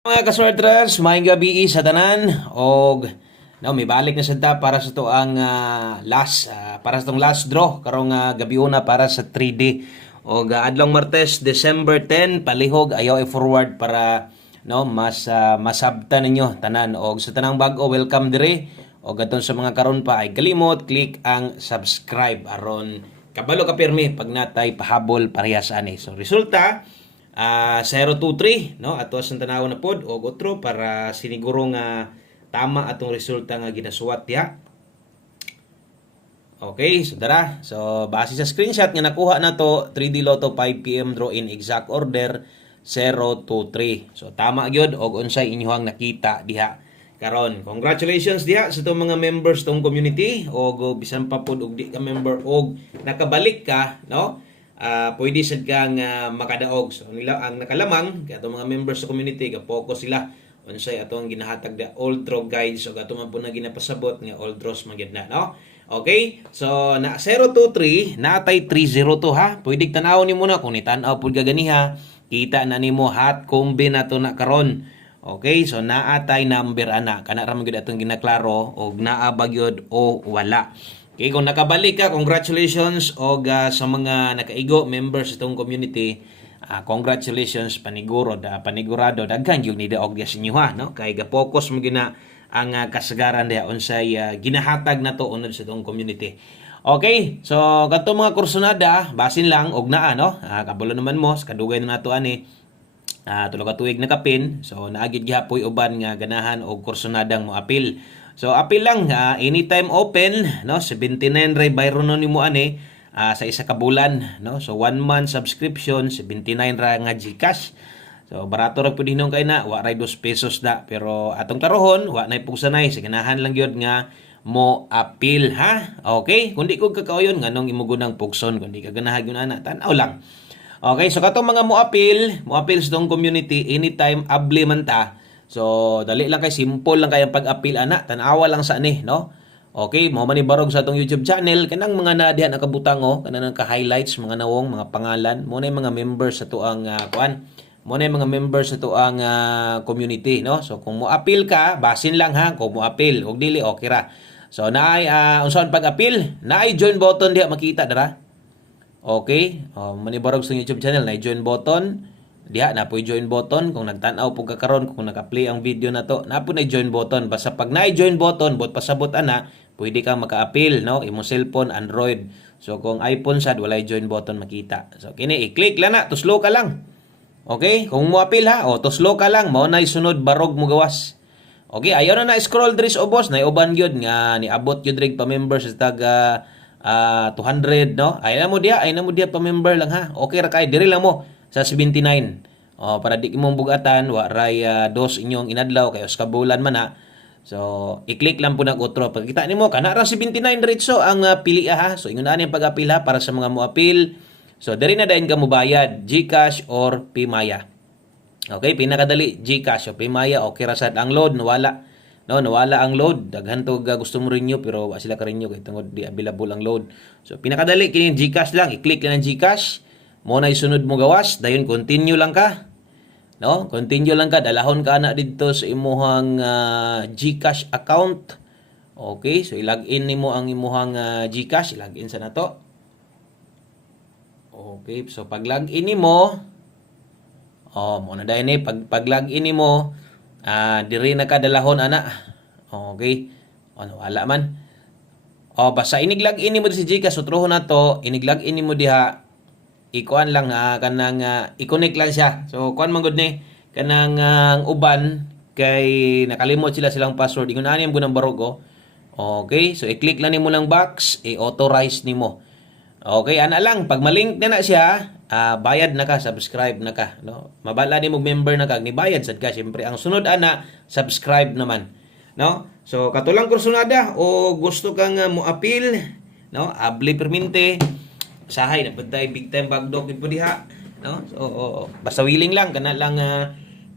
Mga kaswerters, maayong gabi sa tanan og may balik na sad ta para sa to ang para sa tong last draw karong gabi una para sa 3D og adlong Martes December 10 palihog ayaw i-forward para mas masabtan ninyo tanan og sa tanang bag-o welcome dire og aton sa mga karon pa ay kalimot click ang subscribe aron kabalo ka pirmi pag natay pahabol parehas ani. So resulta 023 no ato sa tanaw na pod og otro para siniguro nga tama atong resulta nga ginasuwat diha. Okay, so dara. So base sa screenshot nga nakuha nato 3D Lotto 5 PM draw in exact order 023. So tama gyud og unsay inyohang nakita diha karon. Congratulations diha sa itong mga members tong community og bisan pa pod og di ka member og nakabalik ka no. Pwede sad kang makadaog. So nila ang nakalamang kato mga members sa community ga-focus sila unsay ato ang ginahatag da old draw guides so ato man po na ginapasabot nga old draws magyud na no. Okay? So na 023 natay 302 ha. Pwede tan-aw nimo na kung ni-tan-aw pud ka ganiha, kita na nimo hot combi na to na karon. Okay? So naatay number ana kana ra man gyud atong ginaklaro og naa ba gyud o wala. Okay, kung nakabalik ka, congratulations og sa mga nakaigo members itong community, congratulations panigurado daghan gyud ni daog sa inyo ha no kay ga-focus mo gina ang kasagaran diha unsay ginahatag nato unod sa itong community. Okay, so kadto mga kursunada basin lang og naa no kabalo naman mo kadugay na nato ani tulo ka tuig na kapin so naagid gihapoy uban nga ganahan og kursunadang mo apil. So apil lang anytime open no 79 ray bayron nimo ani sa isa ka bulan no. So 1 month subscription 79 ra nga GCash. So barato ra pud hinong kay na wa ray 2 pesos na pero atong tarohon wa nay pugsanay sa ganahan lang gyud nga mo apil ha. Okay, kundi ko kakauyon nganong imugunang pugson kundi ka ganahan gyud ana tan-aw lang. Okay, so katong mga mo apil sa tong community anytime able man ta. So dali lang kay simple lang kay ang pag-apil ana tan-awa lang sa ani no. Okay, mo man barog sa atong YouTube channel kanang mga nadiha nakabutang kanang ka-highlights mga nawong mga pangalan mo na mga members sa tuang mo na mga members sa tuang community no. So kung mo apil ka basin lang ha kung mo apil og dili okay ra. So naay unsaon pag-apil naay join button diha makita dara. Okay, manibarog sa YouTube channel na join button diha na po join button kung nagtan-aw pug kakaron kung naka-play ang video na to na po na join button basta pag na join button bot pasabot ana pwede kang maka-appeal no imo cellphone Android. So kung iPhone sad walay join button makita. So kini i-click lang na tuslo ka lang. Okay, kung mo appeal ha tuslo ka lang mao nay sunod barog mo gawas. Okay, ayaw na scroll diri sa ubos na uban gyud nga niabot gyud rig pa members sa taga 200 no. Ay na mo diha pa member lang ha. Okay ra kay diri lang mo sa 79. Para di mo bugatan wa ray dos inyong inadlaw kay us kabulan man ha. So i-click lang po nag outro pagkita nimo kana ra 79 diretso ang pili ha. So ingon ani ang pag-apil ha para sa mga mo apil. So diri na dayon ka mo bayad GCash or Paymaya. Okay, pinakadali GCash o Paymaya okay ra sad ang load nawala. No, nawala ang load. Daghan to gusto mo renew pero wa sila ka renew kay tungod di available ang load. So pinakadali kini GCash lang, i-click lang ang GCash. Mo na isunod mo gawas, dayon continue lang ka. No, continue lang ka dalahon ka na didto sa imuhang GCash account. Okay, so i-login nimo ang imuhang GCash, i-login sa nato. Okay, so pag login nimo mo na dayon pag login nimo diri na ka dalahon ana. Okay. Wala man. Basta inig-login nimo si GCash utrohon na to, inig-login nimo diha ikuan lang kanang i-connect lang siya. So kuan man gud ni kanang uban kay nakalimot silang password. Ingon ani mo nang barog Okay, so i-click lang nimo lang box, i-authorize nimo. Okay, ana lang pag malink na siya, bayad na ka, subscribe na ka, no? Mabala nimo member na ka, ni bayad sad ka. Syempre ang sunod ana, subscribe naman, no? So katulang kursunada o gusto kang mo appeal, no? Abli perminte sahay na pantay big time bagdog gid diha no. So basta willing lang kana lang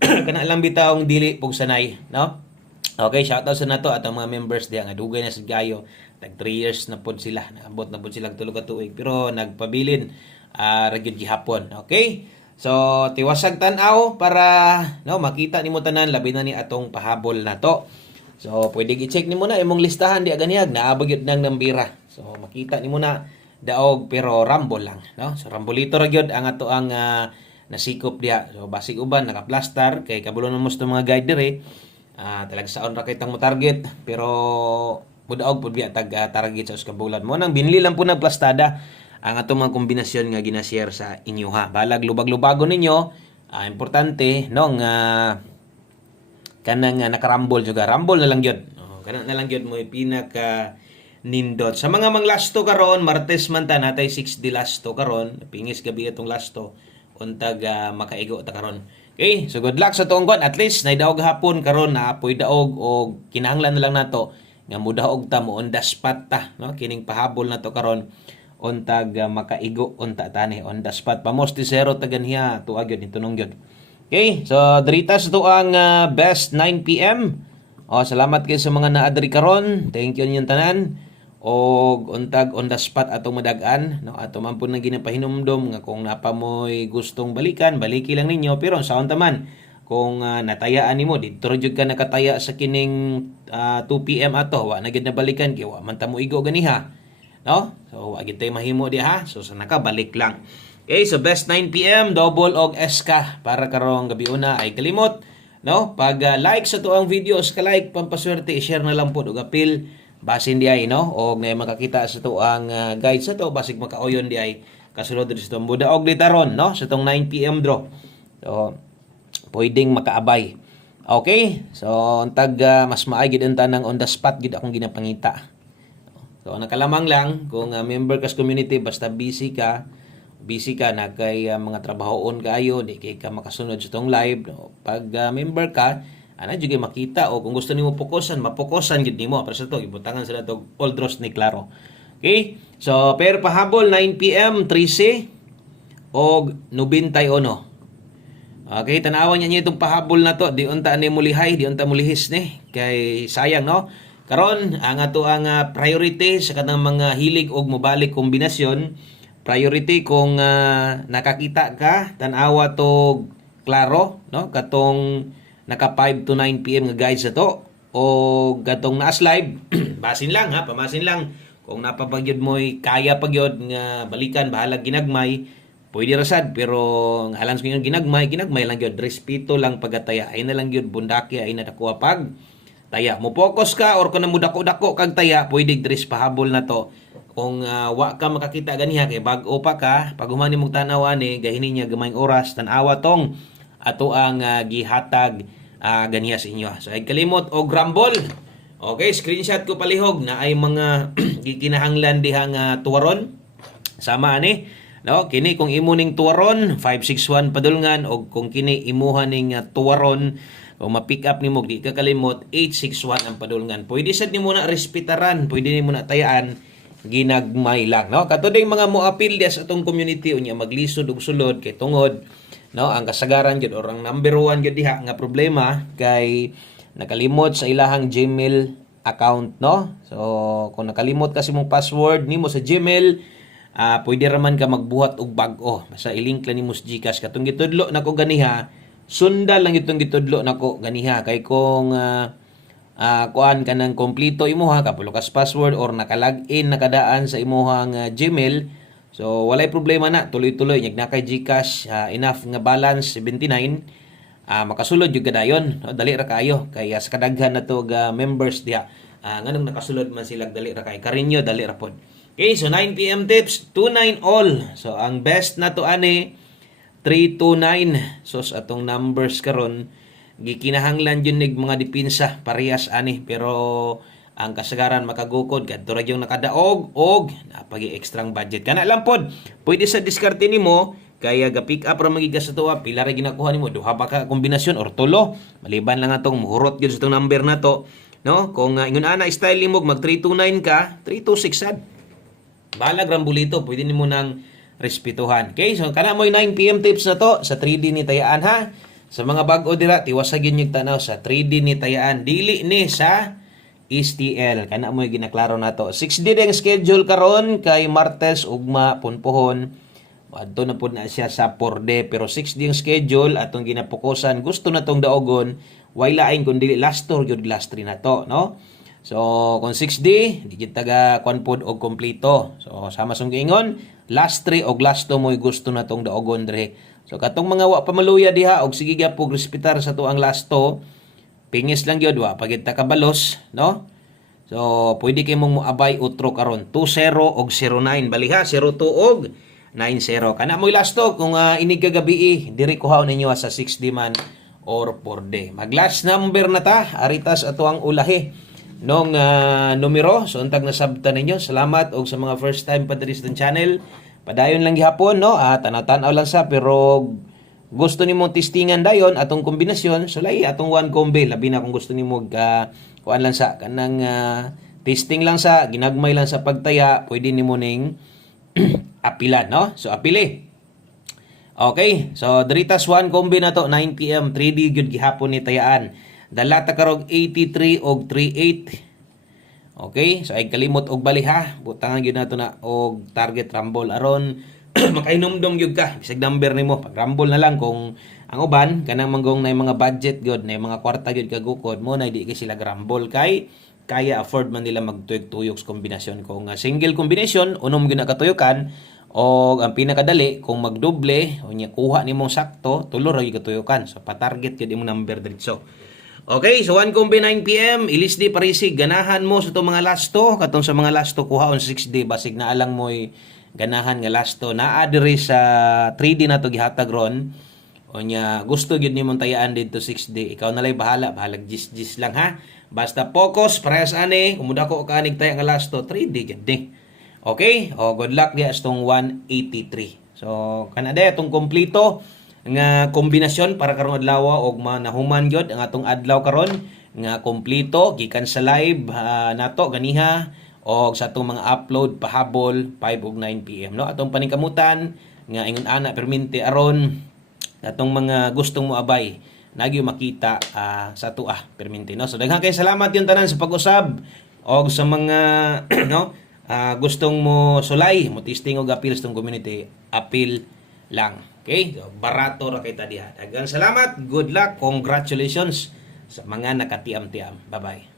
kana lang bitawng dili pug sanay no. Okay, shout out sa nato at ang mga members diha nga dugay na sa gayo tag 3 years na pod sila naabot na pod sila tulo ka tuig pero nagpabilin ra gyud gihapon. Okay, So tiwasag tan-aw para no makita nimo tanan labi na ni atong pahabol na to. So pwede i-check nimo na imong listahan di aganihag naabot gyud nang nambira. So makita nimo na daog pero rumble lang, no? So rumbolito ra gyud ang ato ang nasikop diha. So basig uban naka-plaster kay kabulon mo sa mga guide dire. Talag saon ra kay tang mo target pero mudaog pud biya tag target sa uskabulan mo nang binili lang po ng plastada ang atong mga kombinasyon nga ginashare sa inyo ha. Balag lubag-lubago ninyo, importante no nga kanang nakarambol juga. Rumble na lang gyud. Kana na lang gyud mo pinaka nindot. Sa mga manglasto karon, Martes man ta natay 6 di lasto karon. Pingis gabi atong lasto untag makaigo ta karon. Okay, so good luck sa tuong kon. At least naidaog hapon karon na apoy daog o kinahanglan na lang nato nga mudaog ta mo on the spot ta, no? Kining pahabol na to karon untag makaigo unta tani on the spot pamosti zero taganhiya tuag yun itunong yun. Okay, so diritas to ang best 9 PM. Salamat kayo sa mga naadri karon. Thank you ninyong tanan. Og untag on the spot ato madag-an, no? Ato man pud nang ginapahinumdom nga kung napa moy gustong balikan, baliki lang ninyo pero saon taman kung natayaan nimo dito jud ka nakataya sa kining 2 PM ato wa na gid na balikan kay wa man ta mo igo ganiha. No? So, agad tayo mahimo di ha. So, sana ka, balik lang. Okay, so best 9 PM, double og SK para karong gabi una ay kalimot. No? Pag like sa tuang videos, ka-like, pampaswerte, share na lang po og apil. Basin di ay, no? O may makakita sa tuang guide sa to, basig makauyon di ay kasulod rin sa itong budaog litaron, no? Sa itong 9 PM draw. So, pwedeng makaabay. Okay? So, tag mas maay gid ang on the spot gid akong ginapangita. So, nakalamang lang kung member ka sa community basta busy ka na kay mga trabahoon kaayo, di kay ka makasunod sa tong live. No? Pag member ka, ana jud makita o kung gusto nimo pokusan, mapokusan gid nimo para sa to ibutangan sila tog Old Ross ni Claro. Okay? So, per pahabol 9 PM 13 og 91. Okay, tanawan niya itong pahabol na to. Di unta ni mulihay, di unta mulihis ni kay sayang no. Karon ang ato ang priority sa kanang mga hilig og mobalik kombinasyon, priority kung nakakita ka tan-awa to Claro, no? Katong naka 5 to 9 PM nga guys ato o gatong naas live, basin lang ha, pamasin lang kung napapagyod mo'y kaya pagyod nga balikan bahala ginagmay, pwede rasad pero halang sa ginagmay lang gyud, respeto lang pagataya, ay na lang gyud bundaki ay na dakuha pag taya mo focus ka or kung namudako-dako kag taya pwede dres pahabol na to kung wa ka makakita ganiha kay bag-o pa ka pag humani mong tanaw ani gahini niya gamayng oras tan-awa tong ato ang gihatag ganiha sa inyo. So ay kalimot og rumble. Okay, screenshot ko palihog na ay mga gikinahanglan dihang tuwaron sama ani, no? Kini kung imo ning tuwaron 561 padulngan og kung kini imuha ning tuwaron kung ma-pick up nimo di ka kalimot 861 ang padulngan. Pwede sad nimo na respetaran, pwede nimo na tayaan ginagmay lang, no? Katuding mga moapil dia sa atong community unya maglisod og sulod kay tungod, no? Ang kasagaran gyud or ang number 1 gyud diha nga problema kay nakalimot sa ilahang Gmail account, no? So kung nakalimot ka sa imong password nimo sa Gmail, pwede ra man ka magbuhat og bag-o. Basta i-link lang nimo sa GCash katong gitudlo nako ganiha. Sundal lang itong gitudlo nako ganiha kay kung kuan ka ng kompleto imuha kapulokas password or nakalagin nakadaan sa imuhang Gmail, so walay problema na tuloy-tuloy nyag na kay GCash enough nga balance 79 makasulod jud gadayon, no? Dali ra kayo kay sa kadaghan na to members diha nganong nakasulod man sila dali ra kay karinyo dali ra pod. Okay, so 9 PM tips 29 all. So ang best na to ani 329. So sa atong numbers karon gikinahanglan yun nig mga dipinsa parehas ani pero ang kasagaran makagukod kadto ra yung nakadaog og napagi extrang budget kana lang pod pwede sa diskarte nimo kaya ga pick up ra magigas sa tuwa pila ra ginakuha nimo duha ba ka kombinasyon or tulo maliban lang atong muhurot gyud sa atong number nato, no? Kung ingon ana style nimo mag 329 ka 326 sad balag rambulito pwede nimo nang respetuhan. Okay, so kana mo'y 9 PM tips na to sa 3D ni Tayaan ha. Sa mga bag-o dira tiwasagin yung tanaw sa 3D ni Tayaan dili ni sa STL. Kana mo'y ginaklaro na to. 6 day ang schedule karon kay Martes ugma punpuhon Adto na pud na siya sa 4D pero 6D ang schedule atong ginapokusan. Gusto na tong daogon way lain kun dili last 2 gyud last 3 na to, no? So kung 6D di gyud taga kwan pod og kompleto. So sama sung giingon, last 3 og last 2 mo'y gusto na tong daogon dire. So katong mga wa pamaluya diha og sige gyapon respetar sa tuang last 2, pingis lang gyud wa pagid ta kabalos, no? So pwede kay mong moabay utro karon 2-0 og 0-9 baliha 0-2 og 9-0. Kana mo'y last 2 kung inig kagabi diri kuhaw ninyo sa 6D man or 4D. Mag last number na ta aritas ato ang ulahi nung numero. So untag nasabtan ninyo. Salamat og sa mga first time pa diri sa channel. Padayon lang gihapon, no? Tanaw-tanaw lang sa pero gusto nimo testingan dayon atong kombinasyon, sulay atong one combo labi na kung gusto nimo kuan lang sa kanang testing lang sa ginagmay lang sa pagtaya, pwede nimo ning apilan, no? So apili. Okay, so diritas one combo na to 9 PM 3D gyud gihapon ni tayaan. Dala ta karog 83 og 38. Okay, so ay kalimot og baliha, butangan gyud nato na og target rumble aron makainomdom gyud ka bisag number nimo pag rumble na lang kung ang uban kanang manggong na mga budget gyud na mga kwarta gyud kagukod mo na di kay sila rumble kay kaya afford man nila magtuyok-tuyok sa kombinasyon kung single combination unom gyud na katuyukan o ang pinakadali kung magdoble unya kuha nimong sakto tulo ra gyud katuyokan so pa-target gyud imong number diretso. Okay, so 1 combi 9 PM, ilisdi parisig, ganahan mo sa itong mga last 2, katong sa mga last 2 kuha on 6D, basig na alang mo'y ganahan nga last 2, naa diri sa 3D na to gihatag ron, o nya gusto gyud nimong tayaan dito 6D, ikaw nalay bahala, bahalag gis lang ha, basta focus, parehas ani, kumuda ko kaanig tayo nga last 2, 3D gyud ni. Okay, o good luck di astong 183. So, kanade, itong kompleto, nga kombinasyon para karong adlaw og manahuman gyud ang atong adlaw karon nga kompleto gikan sa live nato ganiha og sa atong mga upload pahabol 5 ug 9 PM no atong paningkamutan nga ingon ana permente aron atong mga gustong moabay nagyo makita sa tuwa permente no so daghang kay salamat yung tanan sa pag-usab og sa mga no gustong mo sulay mo testing og appeal sa community appeal lang. Okay? So, barato ra kay ta diha. Daghang salamat, good luck, congratulations sa mga nakatiam-tiam. Bye-bye.